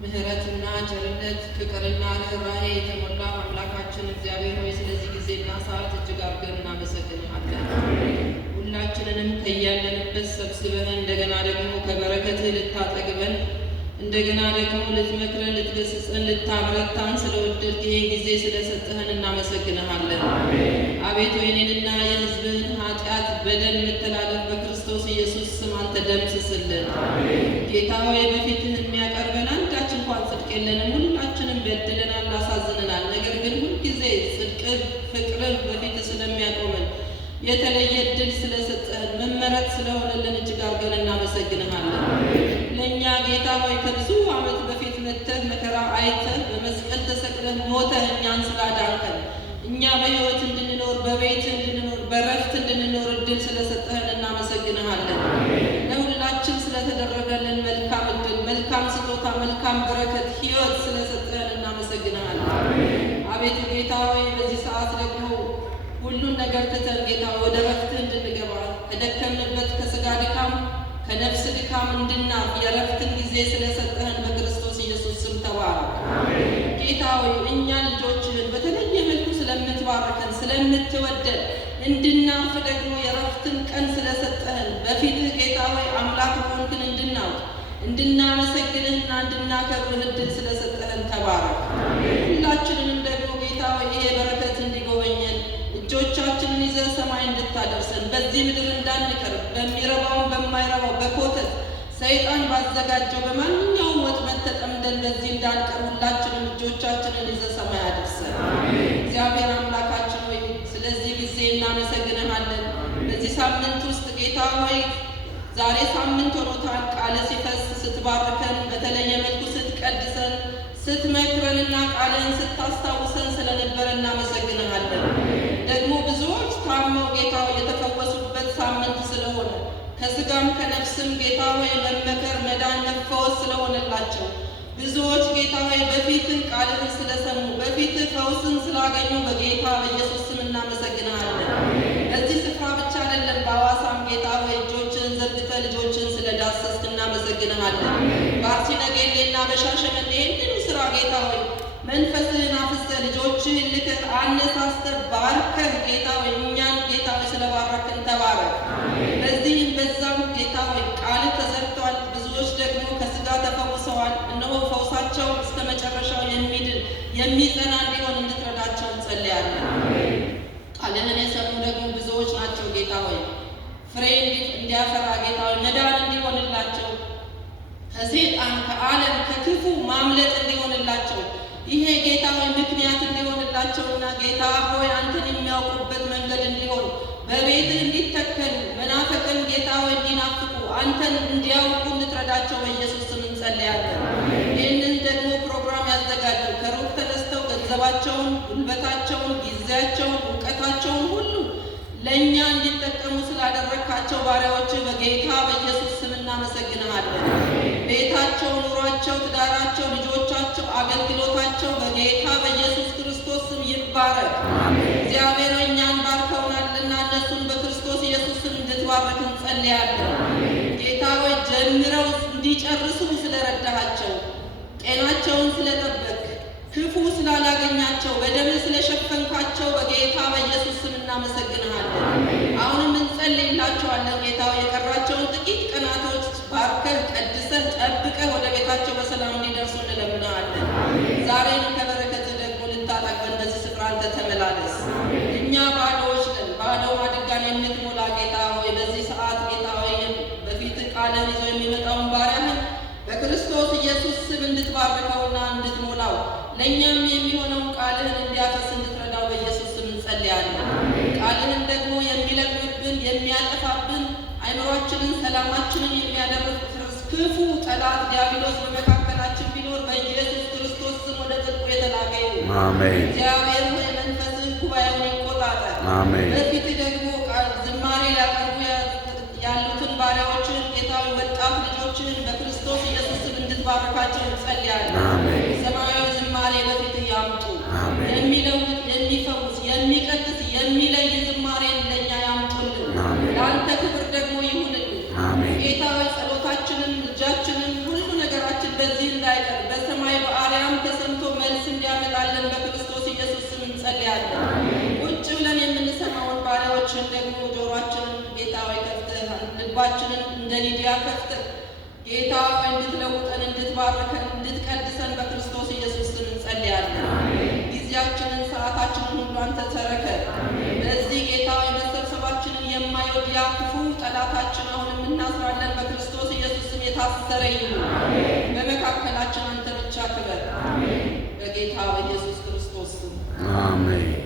ምሕረትና ቸርነት ፍቅርና ርኅራኄ የተሞላ አምላካችን እግዚአብሔር ሆይ ስለዚህ ጊዜና ሰዓት እጅግ አድርገን እናመሰግንሃለን። ሁላችንንም ከያለንበት ሰብስበን እንደገና ደግሞ ከበረከትህ ልታጠግበን እንደገና ደግሞ ልትመክረን፣ ልትገስጸን፣ ልታበረታን ስለወደድክ ይህን ጊዜ ስለሰጠህን እናመሰግንሃለን። አቤቱ የኔንና የሕዝብህን ኃጢአት፣ በደል፣ መተላለፍ በክርስቶስ ኢየሱስ ስም አንተ ደምስስልን። ጌታ ሆይ በፊትህ የሚያቀርበን አንዳች እንኳን ጽድቅ የለንም። ሁላችንም በድለናል፣ አሳዝነናል። ነገር ግን ሁልጊዜ ጽድቅህ፣ ፍቅርህ በፊትህ ስለሚያቆመን የተለየ ዕድል ስለሰጠህን መመረጥ ስለሆነልን እጅግ አድርገን እናመሰግንሃለን። ለእኛ ጌታ ሆይ ከብዙ ዓመት በፊት መጥተህ መከራ አይተህ በመስቀል ተሰቅለህ ሞተህ እኛን ስላዳንከን እኛ በሕይወት እንድንኖር በቤት እንድንኖር በረፍት እንድንኖር ዕድል ስለሰጠህን እናመሰግንሃለን። ለሁላችን ስለተደረገልን መልካም ዕድል፣ መልካም ስጦታ፣ መልካም በረከት፣ ሕይወት ስለሰጠህን እናመሰግንሃለን። አቤቱ ጌታ ሆይ በዚህ ሰዓት ደግሞ ሁሉን ነገር ትተን ጌታ ወደ ረፍትህ እንድንገባ ከደከምንበት ከሥጋ ድካም ከነፍስ ድካም እንድናርፍ የረፍትን ጊዜ ስለሰጠህን በክርስቶስ ኢየሱስ ስም ተባረክ። ጌታ ሆይ እኛን ልጆችህን በተለየ መልኩ ስለምትባርከን ስለምትወደን እንድናርፍ ደግሞ የረፍትን ቀን ስለሰጠህን በፊትህ ጌታ ሆይ አምላክ ሆንክን እንድናውቅ እንድናመሰግንህና እንድናከብርህ ዕድል ስለሰጠህን ተባረክ። ሁላችንንም ደግሞ ጌታ ሆይ ይሄ በረከት እንዲጎበኘን እጆቻችንን ይዘህ ሰማይ እንድታደርሰን በዚህ ምድር እንዳንቀር በሚረባውን በማይረባው በኮተት ሰይጣን ባዘጋጀው በማንኛውም ወጥመድ ተጠምደን በዚህ እንዳንቀር ሁላችንም እጆቻችንን ይዘህ ሰማይ አደርሰን። እግዚአብሔር አምላካችን ሆይ ስለዚህ ጊዜ እናመሰግንሃለን። በዚህ ሳምንት ውስጥ ጌታ ሆይ ዛሬ ሳምንት ሆኖታል። ቃልህ ሲፈስ ስትባርከን በተለየ መልኩ ስትቀድሰን ስትመክረንና ቃልህን ስታስታውሰን ስለነበረ እናመሰግንሃለን። ደግሞ ብዙዎች ታመው ጌታ ሆይ የተፈወሱበት ሳምንት ስለሆነ ከሥጋም ከነፍስም ጌታ ሆይ መመከር፣ መዳን፣ መፈወስ ስለሆነላቸው ብዙዎች ጌታ ሆይ በፊትህ ቃልህን ስለሰሙ በፊትህ ፈውስን ስላገኙ በጌታ በኢየሱስ ስም እናመሰግንሃለን። በዚህ ስፍራ ብቻ አይደለም፣ በሐዋሳም ጌታ ሆይ እጆችህን ዘርግተህ ልጆችህን ስለዳሰስክ እናመሰግንሃለን። በአርሲ ነገሌና በሻሸመኔ ይህንን ስራ ጌታ ሆይ መንፈስህን አፍስሰህ ልጆችህን ልከህ አነሳስተህ ባርከህ ጌታ ሆይ እኛን ጌታ ሆይ ስለባረክን ተባረክ። በዚህም በዛም ጌታ ሆይ ቃልህ ተዘርቷል። ብዙዎች ደግሞ ከሥጋ ተፈውሰዋል። እነሆ ፈውሳቸው እስከ መጨረሻው የሚድን የሚጸና እንዲሆን እንድትረዳቸው እንጸልያለን። ቃልህን የሰሙ ደግሞ ብዙዎች ናቸው ጌታ ሆይ ፍሬ እንዲያፈራ ጌታ ሆይ መዳን እንዲሆንላቸው ከሰይጣን ከዓለም ከክፉ ማምለጥ እንዲሆንላቸው ይሄ ጌታ ሆይ ምክንያት እንዲሆንላቸውና ጌታ ሆይ አንተን የሚያውቁበት መንገድ እንዲሆን በቤትህ እንዲተከሉ መናፈቅን ጌታ ሆይ እንዲናፍቁ አንተን እንዲያውቁ እንድትረዳቸው በኢየሱስ ስም እንጸልያለን። ይህንን ደግሞ ፕሮግራም ያዘጋጁ ከሩቅ ተነስተው ገንዘባቸውን፣ ጉልበታቸውን፣ ጊዜያቸውን፣ እውቀታቸውን ሁሉ ለእኛ እንዲጠቀሙ ስላደረግካቸው ባሪያዎችህ በጌታ በኢየሱስ ስም እናመሰግንሃለን። ቤታቸው፣ ኑሯቸው፣ ትዳራቸው፣ ልጆቻቸው፣ አገልግሎታቸው በጌታ በኢየሱስ ክርስቶስ ስም ይባረክ። እግዚአብሔር እኛን ባርከውናልና እነሱን በክርስቶስ ኢየሱስ ስም እንድትባርክ እንጸልያለን። ጌታ ሆይ ጀምረው እንዲጨርሱ ስለረዳሃቸው፣ ጤናቸውን ስለጠበቅ፣ ክፉ ስላላገኛቸው፣ በደም ስለሸፈንካቸው በጌታ በኢየሱስ ስም እናመሰግንሃለን። አሁንም እንጸልይላቸዋለን። ጌታ ሆይ የቀራቸውን ጥቂት ቀናቶች ባርከህ ቀድሰህ ጠብቀህ ወደ ቤታቸው በሰላም እንዲደርሱ እንለምናሃለን። ዛሬን ከበረከትህ ደግሞ ልታጠግበን በዚህ ስፍራ አንተ ተመላለስ። እኛ ባዶዎች ነን፣ ባዶ ማድጋን የምትሞላ ጌታ ሆይ በዚህ ሰዓት ጌታ ሆይ በፊትህ ቃልህን ይዞ የሚመጣውን ባሪያህን በክርስቶስ ኢየሱስ ስም እንድትባርከውና እንድትሞላው ለእኛም የሚሆነውን ቃልህን እንዲያፈስ እንድትረዳው በኢየሱስ ስም እንጸልያለን። ቃልህን ደግሞ የሚለቅምብን የሚያጠፋብን አይምሯችንን ሰላማችንን የሚያደርግ ክፉ ጠላት ዲያብሎስ በመካከላችን ቢኖር በኢየሱስ ክርስቶስ ስም ወደ ጥልቁ የተላከ ይሁን። አሜን። እግዚአብሔር ሆይ መንፈስህ ጉባኤውን ይቆጣጠር። አሜን። በፊትህ ደግሞ ዝማሬ ሊያቀርቡ ያሉትን ባሪያዎችን ጌታ ሆይ ወጣት ልጆችን በክርስቶስ ኢየሱስ ስም እንድትባርካቸው እንጸልያለን። ሰማያዊ ዝማሬ በፊትህ ያምጡ። የሚለውጥ የሚፈውስ የሚቀድስ የሚለይ ዝማሬን ለእኛ ያምጡልን። ለአንተ ክብር ደግሞ ይሁንልን ጌታ ሆይ ጸሎታችንን እጃችንን ሁሉ ነገራችን በዚህ እንዳይቀር እንጸልያለን። ቁጭ ብለን የምንሰማውን ባሪያዎችን ደግሞ ጆሯችንን ጌታ ሆይ ከፍተህ ልባችንን እንደ ሊዲያ ከፍተህ ጌታ ሆይ እንድትለውጠን፣ እንድትባርከን፣ እንድትቀድሰን በክርስቶስ ኢየሱስ ስም እንጸልያለን። ጊዜያችንን ሰዓታችንን ሁሉ አንተ ተረከብ። በዚህ ጌታ ሆይ መሰብሰባችንን የማይወድ ያ ክፉ ጠላታችን አሁንም እናስራለን። በክርስቶስ ኢየሱስ ስም የታሰረ ይሁን። በመካከላችን አንተ ብቻ ክበር። በጌታ በኢየሱስ ክርስቶስ ስም አሜን።